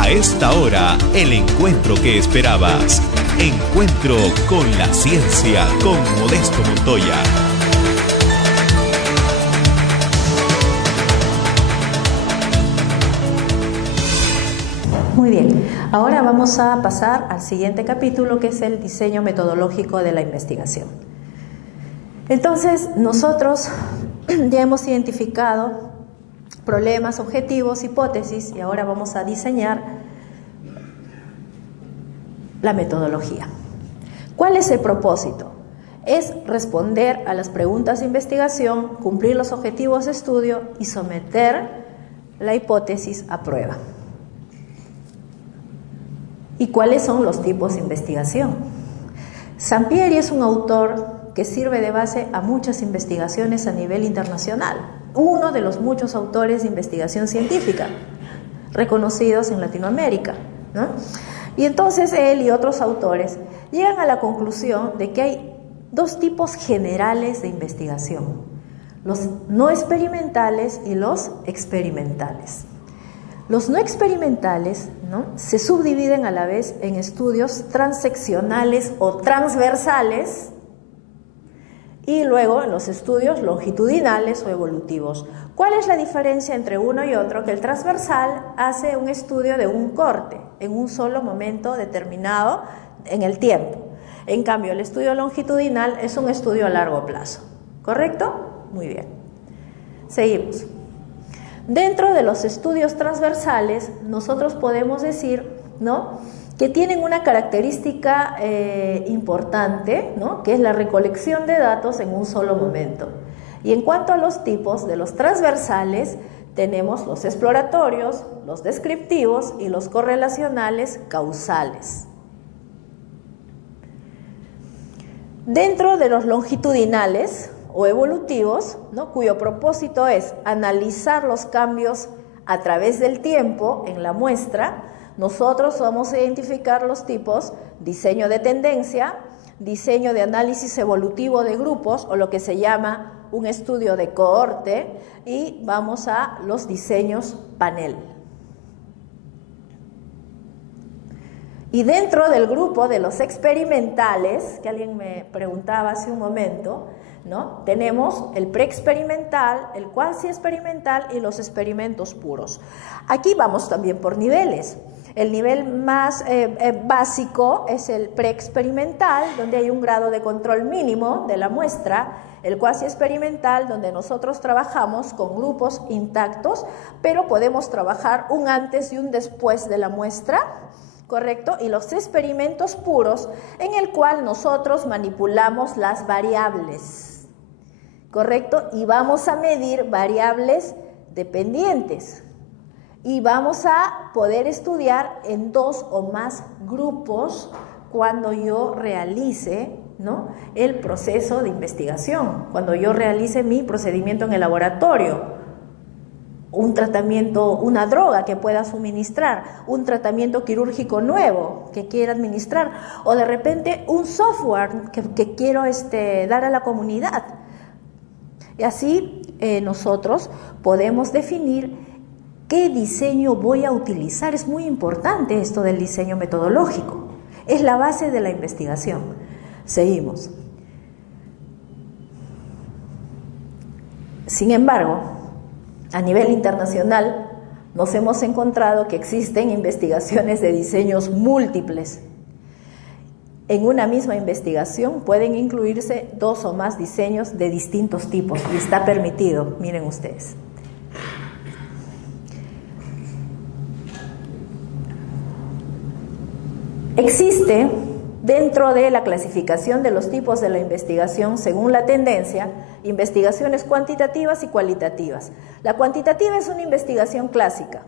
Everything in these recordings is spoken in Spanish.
A esta hora, el encuentro que esperabas. Encuentro con la ciencia con Modesto Montoya. Muy bien, ahora vamos a pasar al siguiente capítulo, que es el diseño metodológico de la investigación. Entonces, nosotros ya hemos identificado problemas, objetivos, hipótesis, y ahora vamos a diseñar la metodología. ¿Cuál es el propósito? Es responder a las preguntas de investigación, cumplir los objetivos de estudio y someter la hipótesis a prueba. ¿Y cuáles son los tipos de investigación? Sampieri es un autor que sirve de base a muchas investigaciones a nivel internacional, uno de los muchos autores de investigación científica reconocidos en Latinoamérica, ¿no? Y entonces él y otros autores llegan a la conclusión de que hay dos tipos generales de investigación: los no experimentales y los experimentales. Los no experimentales, ¿no?, se subdividen a la vez en estudios transeccionales o transversales y luego en los estudios longitudinales o evolutivos. ¿Cuál es la diferencia entre uno y otro? Que el transversal hace un estudio de un corte en un solo momento determinado en el tiempo. En cambio, el estudio longitudinal es un estudio a largo plazo. ¿Correcto? Muy bien. Seguimos. Dentro de los estudios transversales, nosotros podemos decir, ¿no?, que tienen una característica importante, ¿no?, que es la recolección de datos en un solo momento. Y en cuanto a los tipos de los transversales, tenemos los exploratorios, los descriptivos y los correlacionales causales. Dentro de los longitudinales o evolutivos, ¿no?, cuyo propósito es analizar los cambios a través del tiempo en la muestra, nosotros vamos a identificar los tipos: diseño de tendencia, diseño de análisis evolutivo de grupos, o lo que se llama un estudio de cohorte, y vamos a los diseños panel. Y dentro del grupo de los experimentales, que alguien me preguntaba hace un momento, ¿no?, tenemos el preexperimental, el cuasi experimental y los experimentos puros. Aquí vamos también por niveles. El nivel más básico es el preexperimental, donde hay un grado de control mínimo de la muestra. El cuasi experimental, donde nosotros trabajamos con grupos intactos, pero podemos trabajar un antes y un después de la muestra, ¿correcto? Y los experimentos puros, en el cual nosotros manipulamos las variables, ¿correcto? Y vamos a medir variables dependientes. Y vamos a poder estudiar en dos o más grupos cuando yo realice, ¿no?, el proceso de investigación, cuando yo realice mi procedimiento en el laboratorio. Un tratamiento, una droga que pueda suministrar, un tratamiento quirúrgico nuevo que quiera administrar, o de repente un software que quiero dar a la comunidad. Y así nosotros podemos definir qué diseño voy a utilizar. Es muy importante esto del diseño metodológico. Es la base de la investigación. Seguimos. Sin embargo, a nivel internacional nos hemos encontrado que existen investigaciones de diseños múltiples. En una misma investigación pueden incluirse dos o más diseños de distintos tipos y está permitido, miren ustedes. Existe, dentro de la clasificación de los tipos de la investigación según la tendencia, investigaciones cuantitativas y cualitativas. La cuantitativa es una investigación clásica.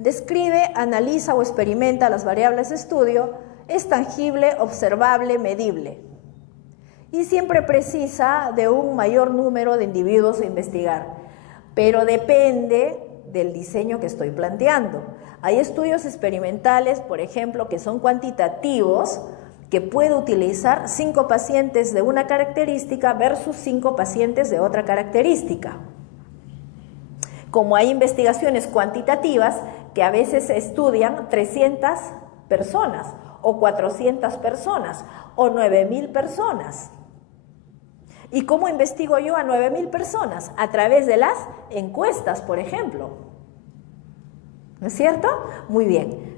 Describe, analiza o experimenta las variables de estudio, es tangible, observable, medible. Y siempre precisa de un mayor número de individuos a investigar, pero depende del diseño que estoy planteando. Hay estudios experimentales, por ejemplo, que son cuantitativos, que puedo utilizar 5 pacientes de una característica versus 5 pacientes de otra característica. Como hay investigaciones cuantitativas que a veces estudian 300 personas, o 400 personas, o 9.000 personas. ¿Y cómo investigo yo a 9.000 personas? A través de las encuestas, por ejemplo. ¿No es cierto? Muy bien.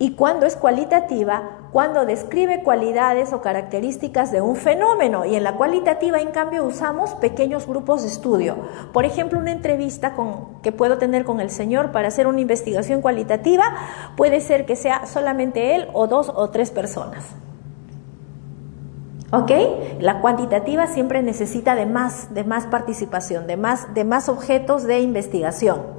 ¿Y cuándo es cualitativa? Cuando describe cualidades o características de un fenómeno. Y en la cualitativa, en cambio, usamos pequeños grupos de estudio. Por ejemplo, una entrevista que puedo tener con el señor para hacer una investigación cualitativa puede ser que sea solamente él o 2 o 3 personas. ¿Ok? La cuantitativa siempre necesita de más participación, de más objetos de investigación.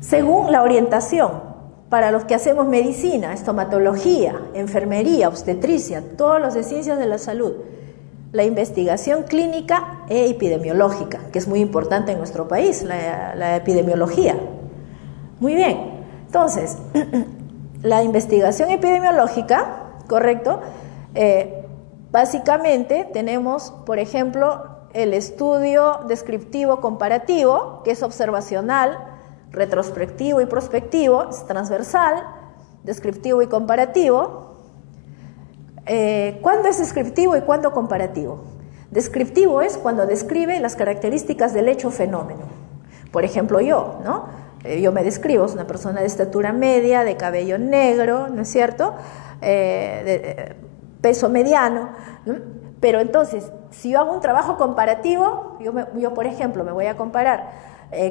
Según la orientación, para los que hacemos medicina, estomatología, enfermería, obstetricia, todos los de ciencias de la salud, la investigación clínica e epidemiológica, que es muy importante en nuestro país, la epidemiología. Muy bien, entonces, la investigación epidemiológica, ¿correcto? Básicamente tenemos, por ejemplo, el estudio descriptivo comparativo, que es observacional, retrospectivo y prospectivo, es transversal, descriptivo y comparativo. ¿Cuándo es descriptivo y cuándo comparativo? Descriptivo es cuando describe las características del hecho fenómeno. Por ejemplo, yo, ¿no? Yo me describo, es una persona de estatura media, de cabello negro, ¿no es cierto? De peso mediano, ¿no? Pero entonces, si yo hago un trabajo comparativo, yo por ejemplo, me voy a comparar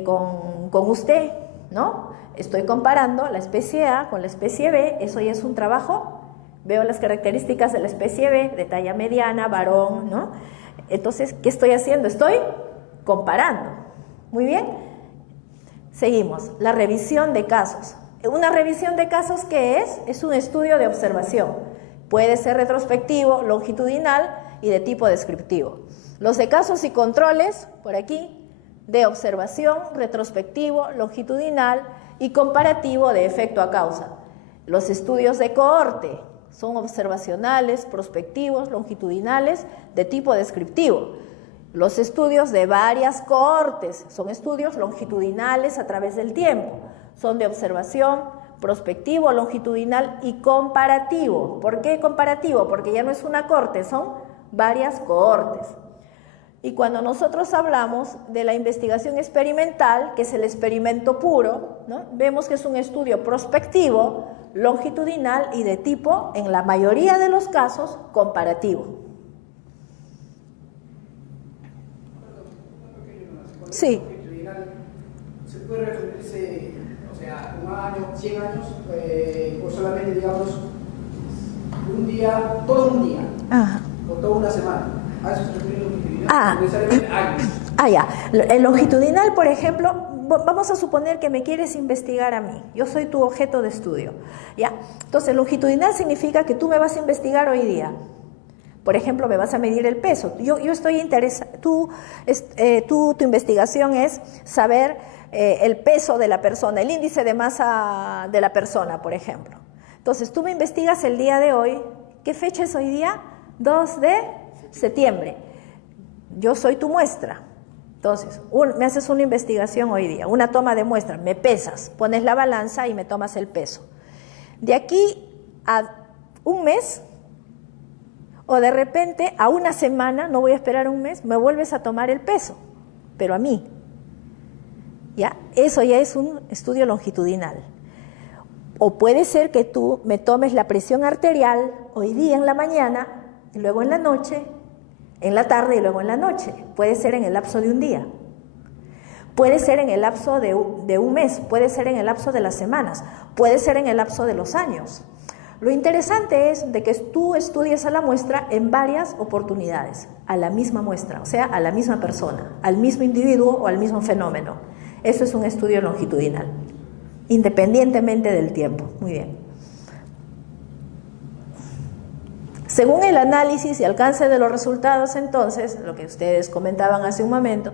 con usted, ¿no? Estoy comparando la especie A con la especie B, eso ya es un trabajo, veo las características de la especie B, de talla mediana, varón, ¿no? Entonces, ¿qué estoy haciendo? Estoy comparando. Muy bien. Seguimos. La revisión de casos. Una revisión de casos, ¿qué es? Es un estudio de observación. Puede ser retrospectivo, longitudinal y de tipo descriptivo. Los de casos y controles, por aquí, de observación, retrospectivo, longitudinal y comparativo de efecto a causa. Los estudios de cohorte son observacionales, prospectivos, longitudinales, de tipo descriptivo. Los estudios de varias cohortes son estudios longitudinales a través del tiempo. Son de observación, prospectivo, longitudinal y comparativo. ¿Por qué comparativo? Porque ya no es una cohorte, son varias cohortes. Y cuando nosotros hablamos de la investigación experimental, que es el experimento puro, ¿no? Vemos que es un estudio prospectivo, longitudinal y de tipo, en la mayoría de los casos, comparativo. Sí. ¿Se puede referirse, o sea, un año, 100 años, o solamente, digamos, un día, todo un día, o toda una semana? ¿A eso se refiere longitudinal? Necesariamente años. Ya. El longitudinal, por ejemplo, vamos a suponer que me quieres investigar a mí. Yo soy tu objeto de estudio, ¿ya? Entonces, longitudinal significa que tú me vas a investigar hoy día. Por ejemplo, me vas a medir el peso. Yo estoy interesada, tu investigación es saber el peso de la persona, el índice de masa de la persona, por ejemplo. Entonces, tú me investigas el día de hoy. ¿Qué fecha es hoy día? 2 de septiembre. Yo soy tu muestra. Entonces, me haces una investigación hoy día, una toma de muestra, me pesas, pones la balanza y me tomas el peso. De aquí a un mes, o de repente a una semana, no voy a esperar un mes, me vuelves a tomar el peso, pero a mí. ¿Ya? Eso ya es un estudio longitudinal. O puede ser que tú me tomes la presión arterial hoy día en la mañana, y luego en la noche, en la tarde y luego en la noche. Puede ser en el lapso de un día. Puede ser en el lapso de un mes, puede ser en el lapso de las semanas, puede ser en el lapso de los años. Lo interesante es de que tú estudies a la muestra en varias oportunidades, a la misma muestra, o sea, a la misma persona, al mismo individuo o al mismo fenómeno. Eso es un estudio longitudinal, independientemente del tiempo. Muy bien. Según el análisis y alcance de los resultados, entonces, lo que ustedes comentaban hace un momento,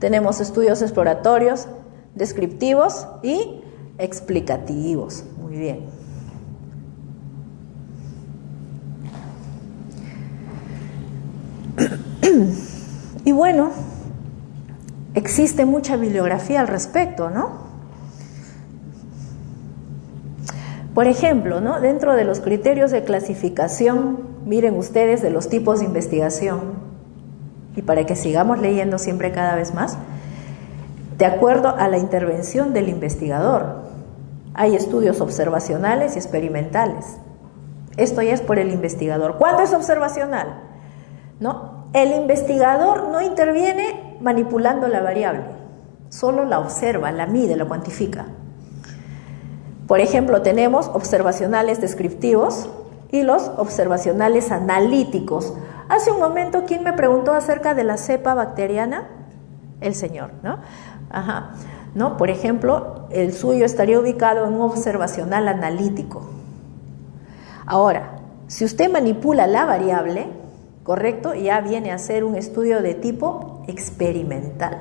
tenemos estudios exploratorios, descriptivos y explicativos. Muy bien. Y bueno, existe mucha bibliografía al respecto, ¿no? Por ejemplo, ¿no? Dentro de los criterios de clasificación, miren ustedes, de los tipos de investigación, y para que sigamos leyendo siempre cada vez más, de acuerdo a la intervención del investigador. Hay estudios observacionales y experimentales. Esto ya es por el investigador. ¿Cuándo es observacional? ¿No? El investigador no interviene manipulando la variable, solo la observa, la mide, la cuantifica. Por ejemplo, tenemos observacionales descriptivos y los observacionales analíticos. Hace un momento, ¿quién me preguntó acerca de la cepa bacteriana? El señor, ¿no? Ajá. ¿No? Por ejemplo, el suyo estaría ubicado en un observacional analítico. Ahora, si usted manipula la variable, correcto, ya viene a ser un estudio de tipo experimental.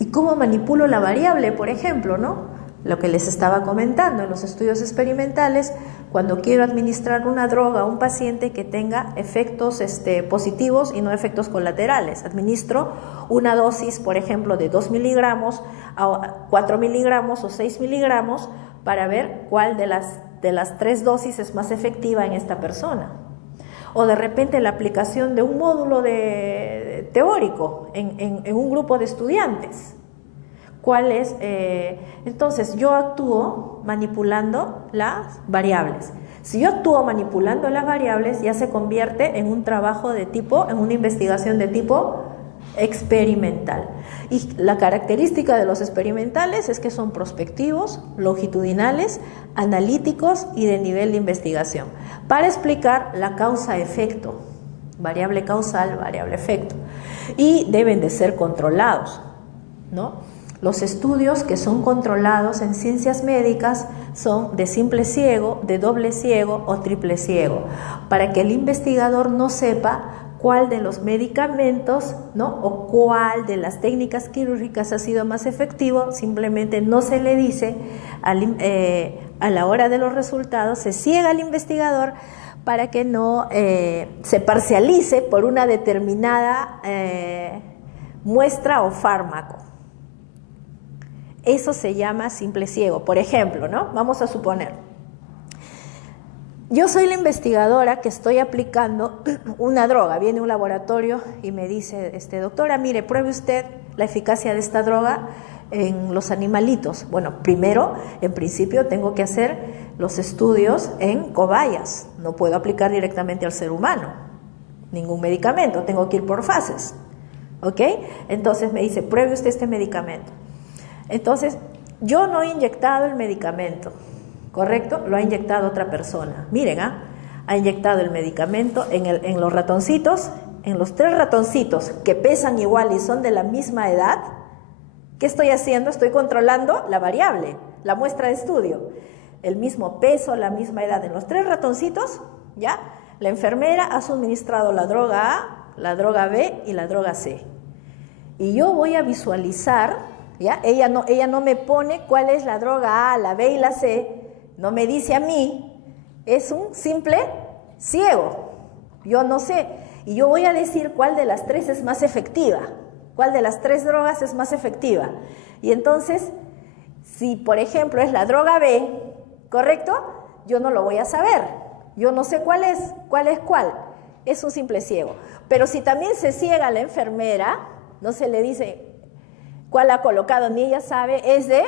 ¿Y cómo manipulo la variable, por ejemplo, no? Lo que les estaba comentando en los estudios experimentales, cuando quiero administrar una droga a un paciente que tenga efectos positivos y no efectos colaterales, administro una dosis, por ejemplo, de 2 miligramos a 4 miligramos o 6 miligramos para ver cuál de las 3 dosis es más efectiva en esta persona. O de repente la aplicación de un módulo teórico en un grupo de estudiantes. ¿Cuál es? Entonces, yo actúo manipulando las variables. Si yo actúo manipulando las variables, ya se convierte en un trabajo de tipo, en una investigación de tipo experimental. Y la característica de los experimentales es que son prospectivos, longitudinales, analíticos y de nivel de investigación, para explicar la causa-efecto, variable causal, variable efecto, y deben de ser controlados, ¿no? Los estudios que son controlados en ciencias médicas son de simple ciego, de doble ciego o triple ciego, para que el investigador no sepa cuál de los medicamentos, ¿no? O cuál de las técnicas quirúrgicas ha sido más efectivo. Simplemente no se le dice a la hora de los resultados, se ciega al investigador para que no se parcialice por una determinada muestra o fármaco. Eso se llama simple ciego. Por ejemplo, ¿no? Vamos a suponer, yo soy la investigadora que estoy aplicando una droga. Viene un laboratorio y me dice, doctora, mire, pruebe usted la eficacia de esta droga en los animalitos. Bueno, primero, en principio, tengo que hacer los estudios en cobayas. No puedo aplicar directamente al ser humano ningún medicamento, tengo que ir por fases. ¿Ok? Entonces me dice, pruebe usted este medicamento. Entonces, yo no he inyectado el medicamento, ¿correcto? Lo ha inyectado otra persona. Miren, ha inyectado el medicamento en los ratoncitos, en los 3 ratoncitos que pesan igual y son de la misma edad. ¿Qué estoy haciendo? Estoy controlando la variable, la muestra de estudio. El mismo peso, la misma edad. En los 3 ratoncitos, ¿ya? La enfermera ha suministrado la droga A, la droga B y la droga C. Y yo voy a visualizar, ¿ya? Ella no me pone cuál es la droga A, la B y la C, no me dice a mí, es un simple ciego, yo no sé, y yo voy a decir cuál de las 3 es más efectiva, cuál de las 3 drogas es más efectiva. Y entonces, si por ejemplo es la droga B, ¿correcto? Yo no lo voy a saber, yo no sé cuál es cuál, es un simple ciego. Pero si también se ciega la enfermera, no se le dice cuál ha colocado, ni ella sabe, es de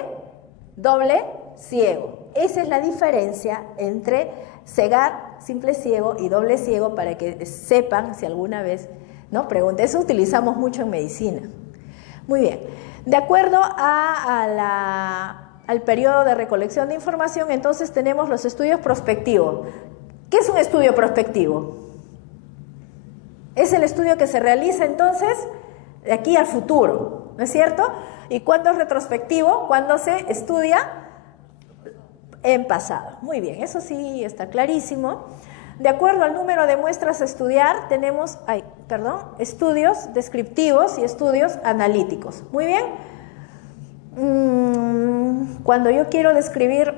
doble ciego. Esa es la diferencia entre cegar, simple ciego y doble ciego, para que sepan si alguna vez, ¿no? Pregunta. Eso utilizamos mucho en medicina. Muy bien. De acuerdo al periodo de recolección de información, entonces tenemos los estudios prospectivos. ¿Qué es un estudio prospectivo? Es el estudio que se realiza entonces de aquí al futuro, ¿no es cierto? ¿Y cuándo es retrospectivo? Cuando se estudia en pasado. Muy bien, eso sí está clarísimo. De acuerdo al número de muestras a estudiar, tenemos estudios descriptivos y estudios analíticos. Muy bien. Cuando yo quiero describir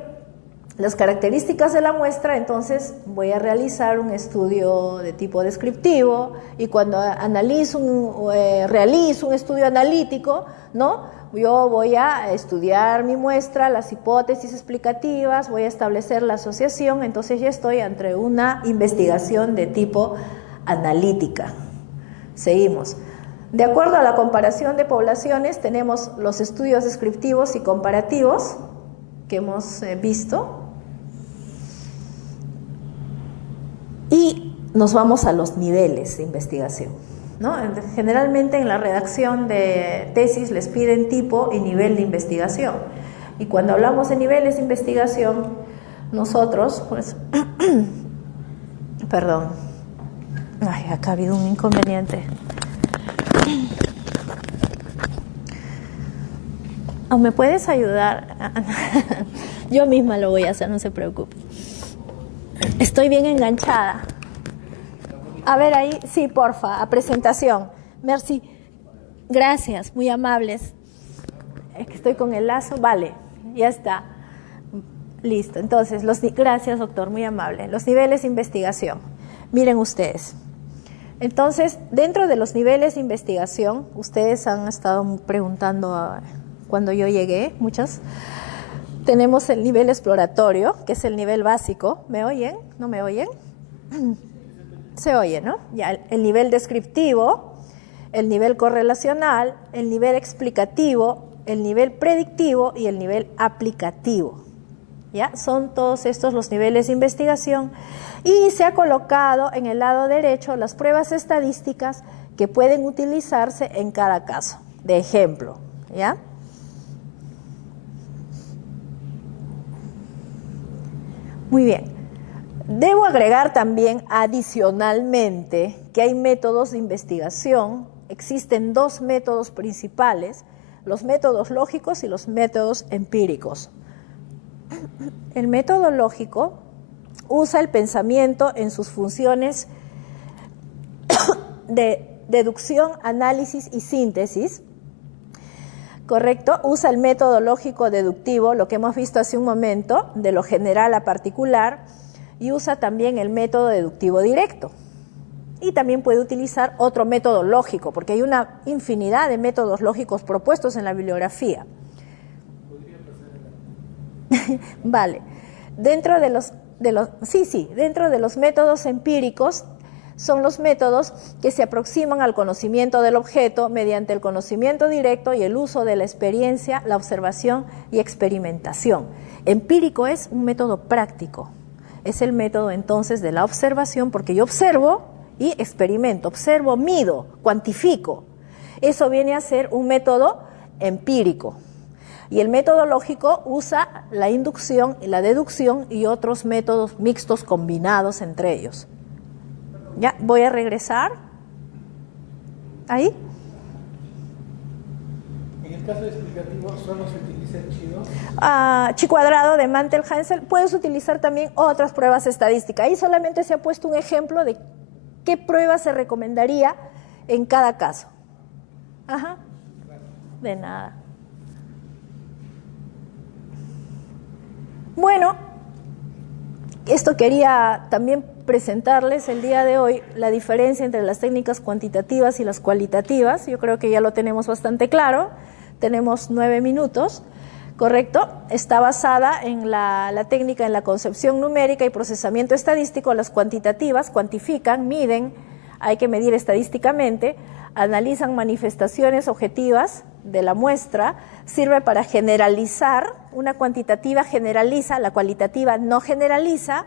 las características de la muestra, entonces voy a realizar un estudio de tipo descriptivo, y cuando realizo un estudio analítico, ¿no?, yo voy a estudiar mi muestra, las hipótesis explicativas, voy a establecer la asociación, entonces ya estoy ante una investigación de tipo analítica. Seguimos. De acuerdo a la comparación de poblaciones, tenemos los estudios descriptivos y comparativos que hemos visto. Y nos vamos a los niveles de investigación, ¿no? Generalmente en la redacción de tesis les piden tipo y nivel de investigación. Y cuando hablamos de niveles de investigación, nosotros, pues, perdón, ay, acá ha habido un inconveniente. ¿O me puedes ayudar? Yo misma lo voy a hacer, no se preocupe. Estoy bien enganchada. A ver ahí, sí, porfa, a presentación. Merci. Gracias, muy amables. Es que estoy con el lazo, vale, ya está. Listo, entonces, gracias doctor, muy amable. Los niveles de investigación. Miren ustedes. Entonces, dentro de los niveles de investigación, ustedes han estado preguntando cuando yo llegué, muchos. Tenemos el nivel exploratorio, que es el nivel básico. ¿Me oyen? ¿No me oyen? Se oye, ¿no? Ya, el nivel descriptivo, el nivel correlacional, el nivel explicativo, el nivel predictivo y el nivel aplicativo. ¿Ya? Son todos estos los niveles de investigación, y se ha colocado en el lado derecho las pruebas estadísticas que pueden utilizarse en cada caso. De ejemplo, ¿ya? Muy bien. Debo agregar también adicionalmente que hay métodos de investigación. Existen dos métodos principales, los métodos lógicos y los métodos empíricos. El método lógico usa el pensamiento en sus funciones de deducción, análisis y síntesis. ¿Correcto? Usa el método lógico deductivo, lo que hemos visto hace un momento, de lo general a particular, y usa también el método deductivo directo. Y también puede utilizar otro método lógico, porque hay una infinidad de métodos lógicos propuestos en la bibliografía. Vale. Dentro de los métodos empíricos, son los métodos que se aproximan al conocimiento del objeto mediante el conocimiento directo y el uso de la experiencia, la observación y experimentación. Empírico es un método práctico. Es el método entonces de la observación, porque yo observo y experimento, observo, mido, cuantifico. Eso viene a ser un método empírico. Y el método lógico usa la inducción y la deducción y otros métodos mixtos combinados entre ellos. Ya, voy a regresar. ¿Ahí? En el caso explicativo, ¿solo se utiliza el Chi2? Chi cuadrado de Mantel-Haenszel. Puedes utilizar también otras pruebas estadísticas. Ahí solamente se ha puesto un ejemplo de qué prueba se recomendaría en cada caso. Ajá. De nada. Bueno, esto quería también presentarles el día de hoy, la diferencia entre las técnicas cuantitativas y las cualitativas. Yo creo que ya lo tenemos bastante claro. Tenemos 9 minutos, ¿correcto? Está basada en la técnica, en la concepción numérica y procesamiento estadístico. Las cuantitativas cuantifican, miden, hay que medir estadísticamente, analizan manifestaciones objetivas de la muestra, sirve para generalizar. Una cuantitativa generaliza, la cualitativa no generaliza,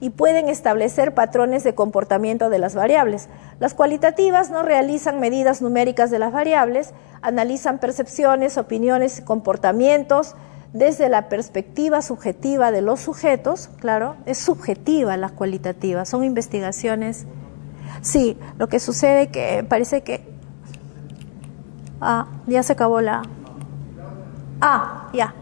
y pueden establecer patrones de comportamiento de las variables. Las cualitativas no realizan medidas numéricas de las variables, analizan percepciones, opiniones y comportamientos desde la perspectiva subjetiva de los sujetos. Claro, es subjetiva la cualitativa, son investigaciones. Sí, lo que sucede que parece que... ya se acabó la... ya,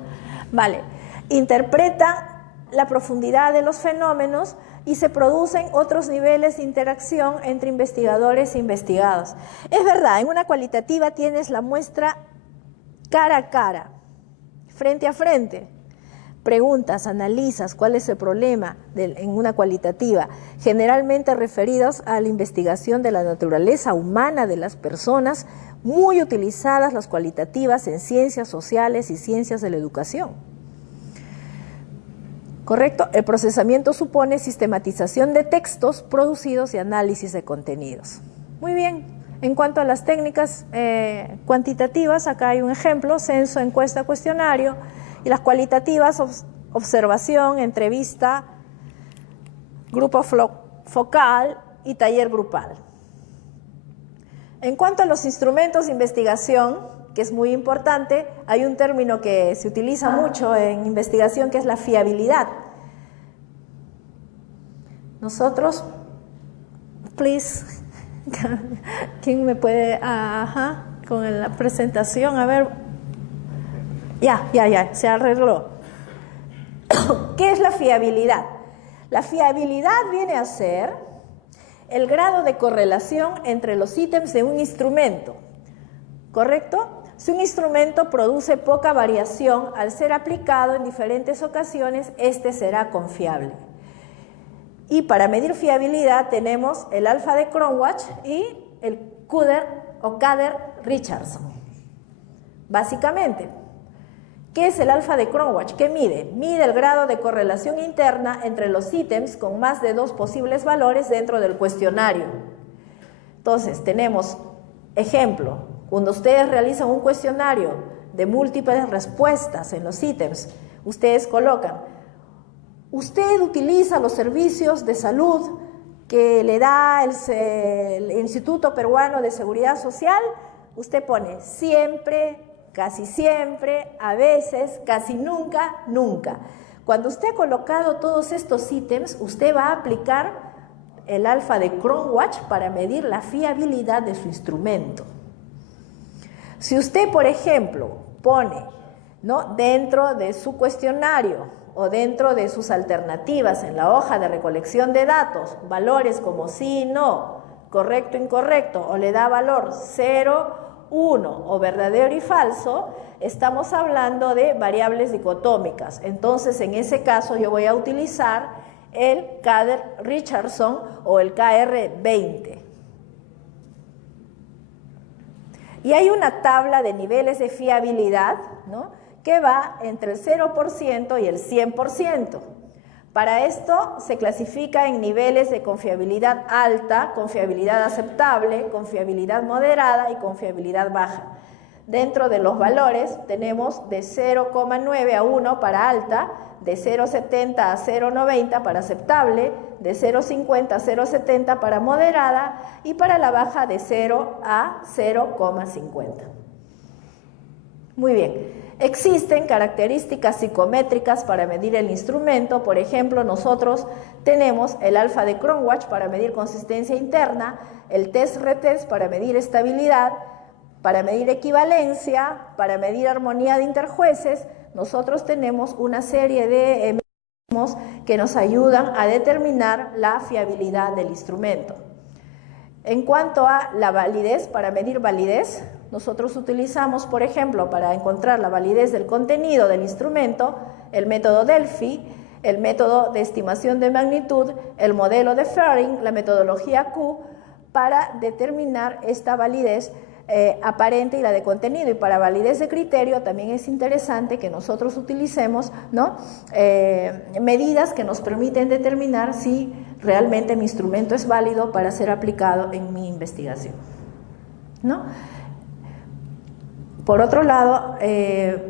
vale. Interpreta la profundidad de los fenómenos y se producen otros niveles de interacción entre investigadores e investigados. Es verdad, en una cualitativa tienes la muestra cara a cara, frente a frente, preguntas, analizas cuál es el problema en una cualitativa, generalmente referidos a la investigación de la naturaleza humana de las personas, muy utilizadas las cualitativas en ciencias sociales y ciencias de la educación. ¿Correcto? El procesamiento supone sistematización de textos producidos y análisis de contenidos. Muy bien. En cuanto a las técnicas cuantitativas, acá hay un ejemplo: censo, encuesta, cuestionario, y las cualitativas: observación, entrevista, grupo focal y taller grupal. En cuanto a los instrumentos de investigación, que es muy importante, hay un término que se utiliza mucho en investigación, que es la fiabilidad. Nosotros, please, ¿quién me puede? Con la presentación, a ver. Ya, se arregló. ¿Qué es la fiabilidad? La fiabilidad viene a ser el grado de correlación entre los ítems de un instrumento, ¿correcto? Si un instrumento produce poca variación, al ser aplicado en diferentes ocasiones, este será confiable. Y para medir fiabilidad tenemos el alfa de Cronbach y el Cader-Richardson. Básicamente, ¿qué es el alfa de Cronbach? ¿Qué mide? Mide el grado de correlación interna entre los ítems con más de 2 posibles valores dentro del cuestionario. Entonces, tenemos ejemplo: cuando ustedes realizan un cuestionario de múltiples respuestas en los ítems, ustedes colocan: usted utiliza los servicios de salud que le da el Instituto Peruano de Seguridad Social. Usted pone siempre, casi siempre, a veces, casi nunca, nunca. Cuando usted ha colocado todos estos ítems, usted va a aplicar el alfa de Cronbach para medir la fiabilidad de su instrumento. Si usted, por ejemplo, pone, ¿no?, dentro de su cuestionario o dentro de sus alternativas en la hoja de recolección de datos valores como sí, no, correcto, incorrecto, o le da valor 0, 1 o verdadero y falso, estamos hablando de variables dicotómicas. Entonces, en ese caso yo voy a utilizar el Cader-Richardson o el KR20. Y hay una tabla de niveles de fiabilidad, ¿no?, que va entre el 0% y el 100%. Para esto se clasifica en niveles de confiabilidad alta, confiabilidad aceptable, confiabilidad moderada y confiabilidad baja. Dentro de los valores tenemos de 0,9 a 1 para alta, de 0,70 a 0,90 para aceptable, de 0,50 a 0,70 para moderada y para la baja de 0 a 0,50. Muy bien. Existen características psicométricas para medir el instrumento. Por ejemplo, nosotros tenemos el alfa de Cronbach para medir consistencia interna, el test-retest para medir estabilidad, para medir equivalencia, para medir armonía de interjueces. Nosotros tenemos una serie de mecanismos que nos ayudan a determinar la fiabilidad del instrumento. En cuanto a la validez, para medir validez, nosotros utilizamos, por ejemplo, para encontrar la validez del contenido del instrumento, el método Delphi, el método de estimación de magnitud, el modelo de Ferring, la metodología Q, para determinar esta validez aparente y la de contenido. Y para validez de criterio también es interesante que nosotros utilicemos, ¿no?, medidas que nos permiten determinar si realmente mi instrumento es válido para ser aplicado en mi investigación, ¿no? Por otro lado,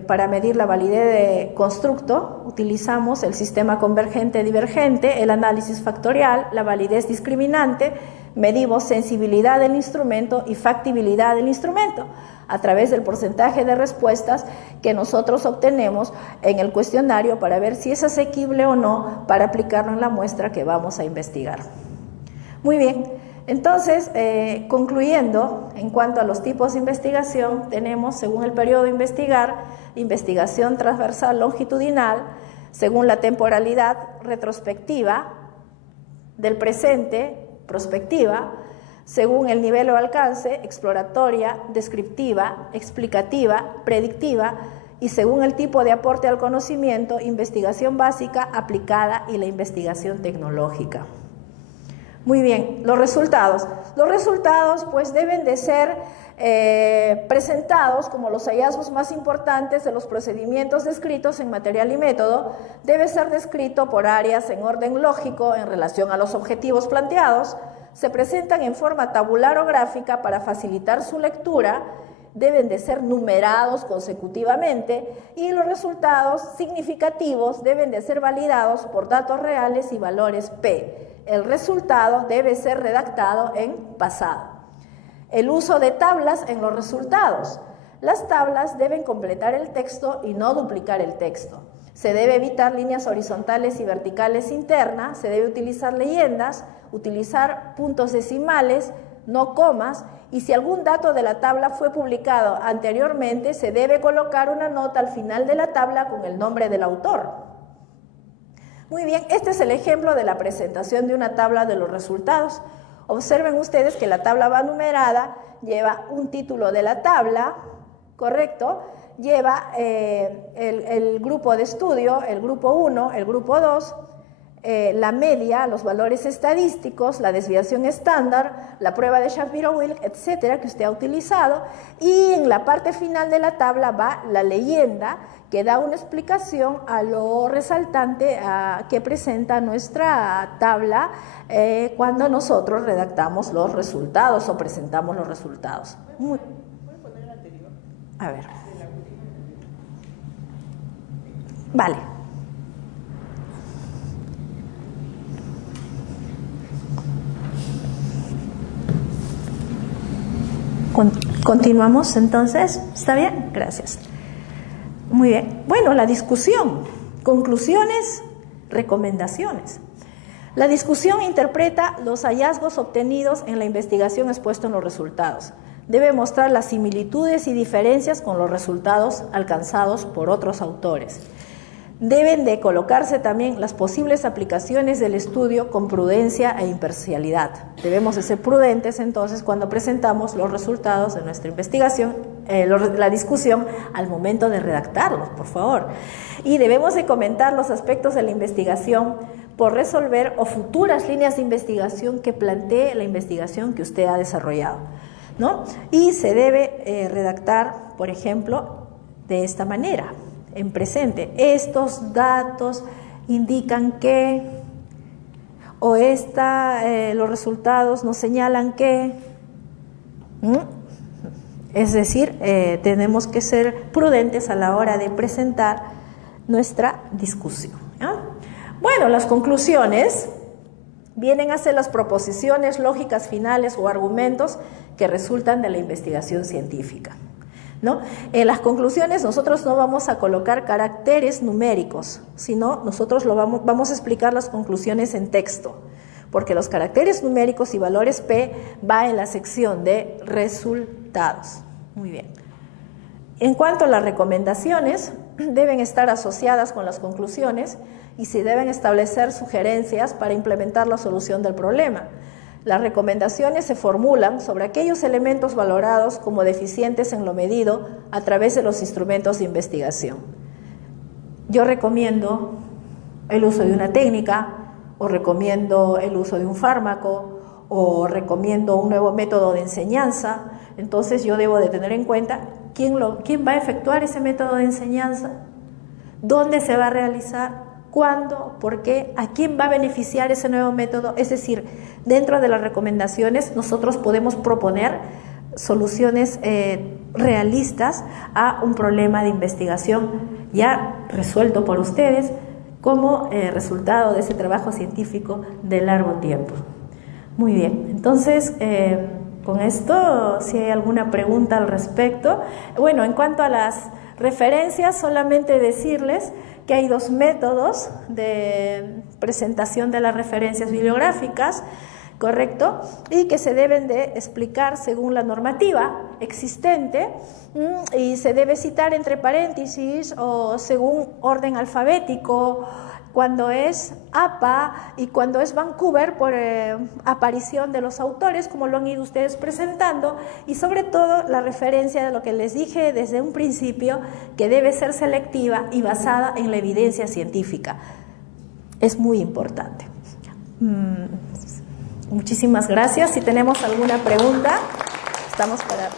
para medir la validez de constructo, utilizamos el sistema convergente-divergente, el análisis factorial, la validez discriminante. Medimos sensibilidad del instrumento y factibilidad del instrumento a través del porcentaje de respuestas que nosotros obtenemos en el cuestionario para ver si es asequible o no para aplicarlo en la muestra que vamos a investigar. Muy bien. Entonces, concluyendo, en cuanto a los tipos de investigación, tenemos, según el periodo de investigar, investigación transversal longitudinal, según la temporalidad retrospectiva del presente, prospectiva, según el nivel o alcance, exploratoria, descriptiva, explicativa, predictiva, y según el tipo de aporte al conocimiento, investigación básica, aplicada y la investigación tecnológica. Muy bien, los resultados. Los resultados pues deben de ser presentados como los hallazgos más importantes de los procedimientos descritos en material y método. Debe ser descrito por áreas en orden lógico en relación a los objetivos planteados. Se presentan en forma tabular o gráfica para facilitar su lectura. Deben de ser numerados consecutivamente y los resultados significativos deben de ser validados por datos reales y valores P. El resultado debe ser redactado en pasado. El uso de tablas en los resultados. Las tablas deben completar el texto y no duplicar el texto. Se debe evitar líneas horizontales y verticales internas, se debe utilizar leyendas, utilizar puntos decimales, no comas, y si algún dato de la tabla fue publicado anteriormente, se debe colocar una nota al final de la tabla con el nombre del autor. Muy bien, este es el ejemplo de la presentación de una tabla de los resultados. Observen ustedes que la tabla va numerada, lleva un título de la tabla, ¿correcto? Lleva el grupo de estudio, el grupo 1, el grupo 2, la media, los valores estadísticos, la desviación estándar, la prueba de Shapiro-Wilk, etcétera, que usted ha utilizado, y en la parte final de la tabla va la leyenda, que da una explicación a lo resaltante que presenta nuestra tabla cuando nosotros redactamos los resultados o presentamos los resultados. ¿Puedes poner el anterior? A ver. Vale. Continuamos entonces. ¿Está bien? Gracias. Muy bien. Bueno, la discusión, conclusiones, recomendaciones. La discusión interpreta los hallazgos obtenidos en la investigación expuestos en los resultados. Debe mostrar las similitudes y diferencias con los resultados alcanzados por otros autores. Deben de colocarse también las posibles aplicaciones del estudio con prudencia e imparcialidad. Debemos de ser prudentes entonces cuando presentamos los resultados de nuestra investigación, la discusión al momento de redactarlos, por favor. Y debemos de comentar los aspectos de la investigación por resolver o futuras líneas de investigación que plantee la investigación que usted ha desarrollado, ¿no? Y se debe redactar, por ejemplo, de esta manera. En presente, estos datos indican que, o los resultados nos señalan que, es decir, tenemos que ser prudentes a la hora de presentar nuestra discusión, ¿no? Bueno, las conclusiones vienen a ser las proposiciones lógicas finales o argumentos que resultan de la investigación científica, ¿no? En las conclusiones nosotros no vamos a colocar caracteres numéricos, sino nosotros vamos a explicar las conclusiones en texto, porque los caracteres numéricos y valores P va en la sección de resultados. Muy bien. En cuanto a las recomendaciones, deben estar asociadas con las conclusiones y se deben establecer sugerencias para implementar la solución del problema. Las recomendaciones se formulan sobre aquellos elementos valorados como deficientes en lo medido a través de los instrumentos de investigación. Yo recomiendo el uso de una técnica, o recomiendo el uso de un fármaco, o recomiendo un nuevo método de enseñanza. Entonces yo debo de tener en cuenta quién va a efectuar ese método de enseñanza, dónde se va a realizar, cuándo, por qué, a quién va a beneficiar ese nuevo método. Es decir, dentro de las recomendaciones nosotros podemos proponer soluciones realistas a un problema de investigación ya resuelto por ustedes como resultado de ese trabajo científico de largo tiempo. Muy bien, entonces con esto, si hay alguna pregunta al respecto. Bueno, en cuanto a las referencias, solamente decirles que hay dos métodos de presentación de las referencias bibliográficas, ¿correcto? Y que se deben de explicar según la normativa existente y se debe citar entre paréntesis o según orden alfabético cuando es APA y cuando es Vancouver por aparición de los autores, como lo han ido ustedes presentando, y sobre todo la referencia de lo que les dije desde un principio, que debe ser selectiva y basada en la evidencia científica. Es muy importante. Muchísimas gracias. Si tenemos alguna pregunta, estamos para